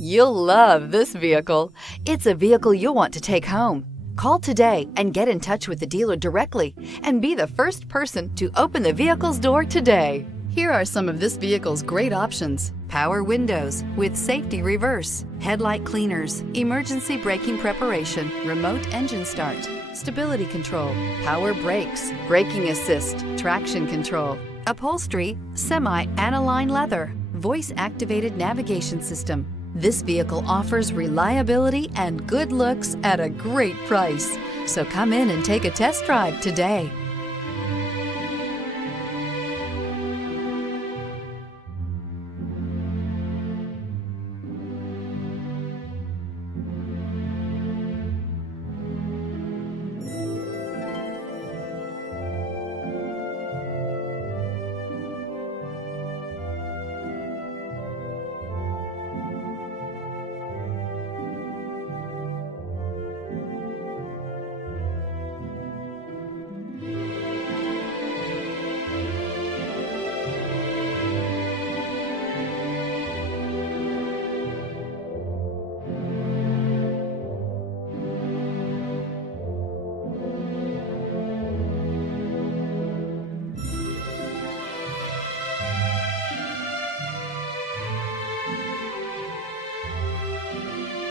You'll love this vehicle. It's a vehicle you'll want to take home. Call today and get in touch with the dealer directly and be the first person to open the vehicle's door today. Here are some of this vehicle's great options: power windows with safety reverse, headlight cleaners, emergency braking preparation, remote engine start, stability control, power brakes, braking assist, traction control, upholstery, semi-aniline leather, voice-activated navigation system. This vehicle offers reliability and good looks at a great price. So come in and take a test drive today.